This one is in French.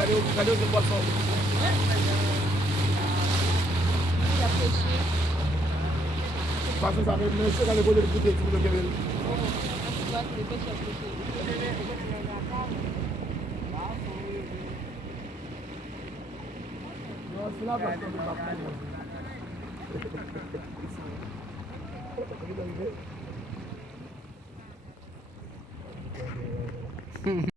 Regardez au poisson. Il a pêché. Parce que ça va me laisser dans les bols de bouteille, tout le monde. Tu vois, c'est pêche à pêcher. Non, c'est là parce qu'on ne peut pas prendre.